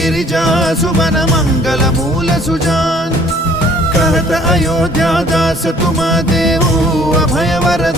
गिरिजा सुवन मंगल मूल सुजान कहत अयोध्या दास तुम देवो अभय वरदान।